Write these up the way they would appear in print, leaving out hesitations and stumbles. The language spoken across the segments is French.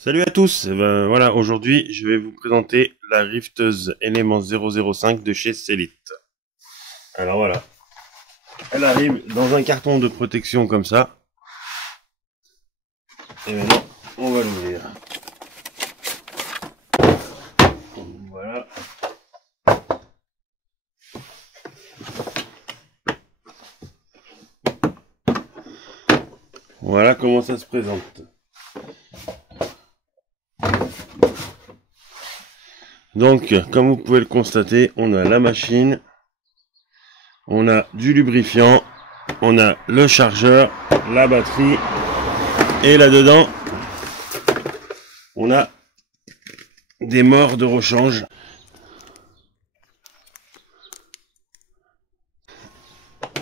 Salut à tous, et ben voilà, aujourd'hui je vais vous présenter la rifteuse Element 005 de chez Selite. Alors voilà, elle arrive dans un carton de protection comme ça. Et maintenant, on va l'ouvrir. Voilà. Voilà comment ça se présente. Donc, comme vous pouvez le constater, on a la machine, on a du lubrifiant, on a le chargeur, la batterie, et là-dedans, on a des morts de rechange.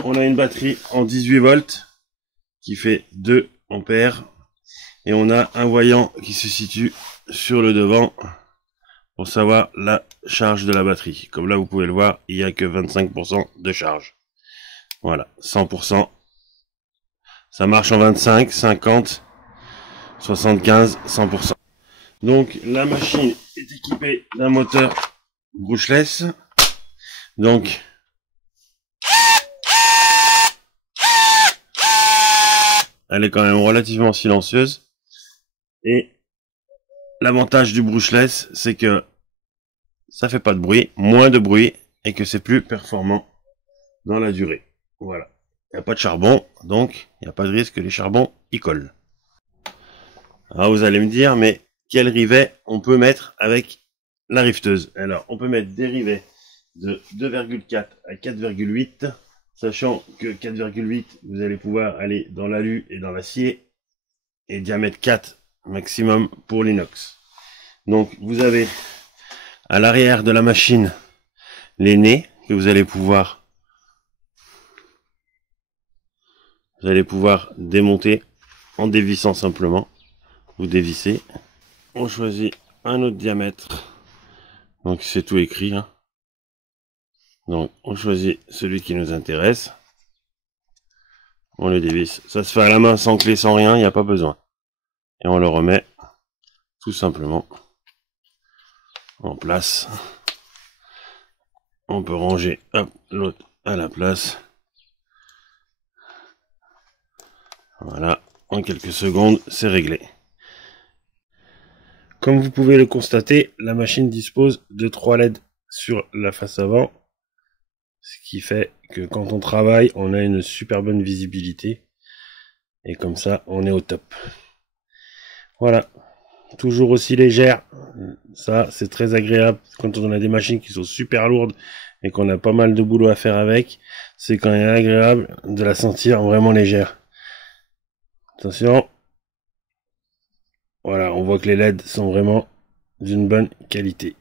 On a une batterie en 18 volts qui fait 2 ampères et on a un voyant qui se situe sur le devant pour savoir la charge de la batterie. Comme là vous pouvez le voir, il n'y a que 25% de charge. Voilà, 100%. Ça marche en 25, 50, 75, 100%. Donc la machine est équipée d'un moteur brushless. Donc elle est quand même relativement silencieuse. Et l'avantage du brushless, c'est que ça fait pas de bruit, moins de bruit, et que c'est plus performant dans la durée. Voilà. Il n'y a pas de charbon, donc il n'y a pas de risque que les charbons y collent. Alors vous allez me dire, mais quel rivet on peut mettre avec la rifteuse? Alors, on peut mettre des rivets de 2,4 à 4,8, sachant que 4,8, vous allez pouvoir aller dans l'alu et dans l'acier, et diamètre 4 maximum pour l'inox. Donc vous avez à l'arrière de la machine les nez que vous allez pouvoir démonter en dévissant simplement. Vous dévissez. On choisit un autre diamètre. Donc c'est tout écrit. Hein. Donc on choisit celui qui nous intéresse. On le dévisse. Ça se fait à la main sans clé, sans rien, il n'y a pas besoin. Et on le remet tout simplement en place. On peut ranger l'autre à la place. Voilà, en quelques secondes, c'est réglé. Comme vous pouvez le constater, la machine dispose de 3 LED sur la face avant, ce qui fait que quand on travaille, on a une super bonne visibilité. Et comme ça, on est au top. Voilà, toujours aussi légère. Ça, c'est très agréable quand on a des machines qui sont super lourdes et qu'on a pas mal de boulot à faire avec. C'est quand même agréable de la sentir vraiment légère. Attention. Voilà, on voit que les LED sont vraiment d'une bonne qualité.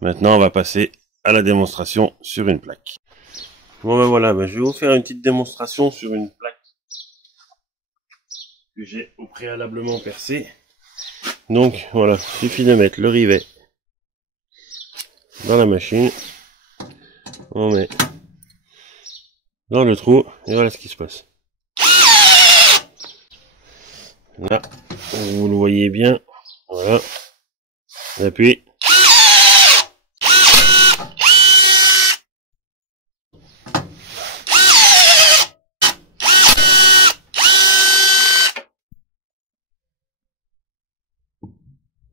Maintenant, on va passer à la démonstration sur une plaque. Bon ben voilà, je vais vous faire une petite démonstration sur une plaque que j'ai au préalablement percée. Donc voilà, il suffit de mettre le rivet dans la machine. On met dans le trou et voilà ce qui se passe. Là, vous le voyez bien. Voilà. J'appuie.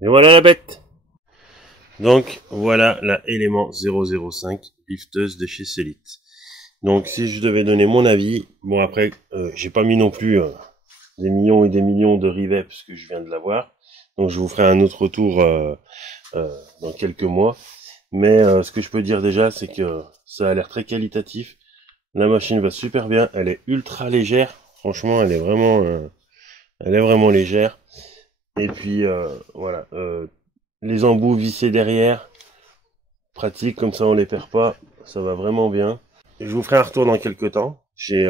Et voilà la bête. Donc voilà la Element 005 lifteuse de chez Selite. Donc si je devais donner mon avis, bon après j'ai pas mis non plus des millions et des millions de rivets parce que je viens de l'avoir. Donc je vous ferai un autre retour dans quelques mois. Mais ce que je peux dire déjà, c'est que ça a l'air très qualitatif. La machine va super bien, elle est ultra légère. Franchement, elle est vraiment légère. Et puis voilà, les embouts vissés derrière, pratique, comme ça on les perd pas, ça va vraiment bien. Je vous ferai un retour dans quelques temps. J'ai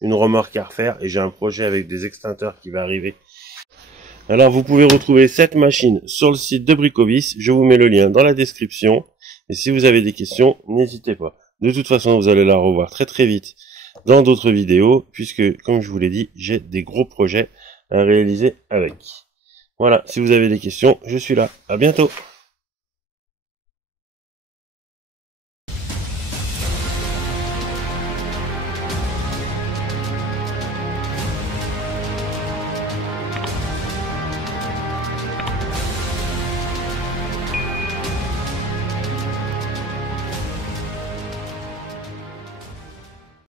une remorque à refaire et j'ai un projet avec des extincteurs qui va arriver. Alors vous pouvez retrouver cette machine sur le site de Bricovis, je vous mets le lien dans la description. Et si vous avez des questions, n'hésitez pas. De toute façon, vous allez la revoir très très vite dans d'autres vidéos, puisque comme je vous l'ai dit, j'ai des gros projets à réaliser avec. Voilà, si vous avez des questions, je suis là. À bientôt.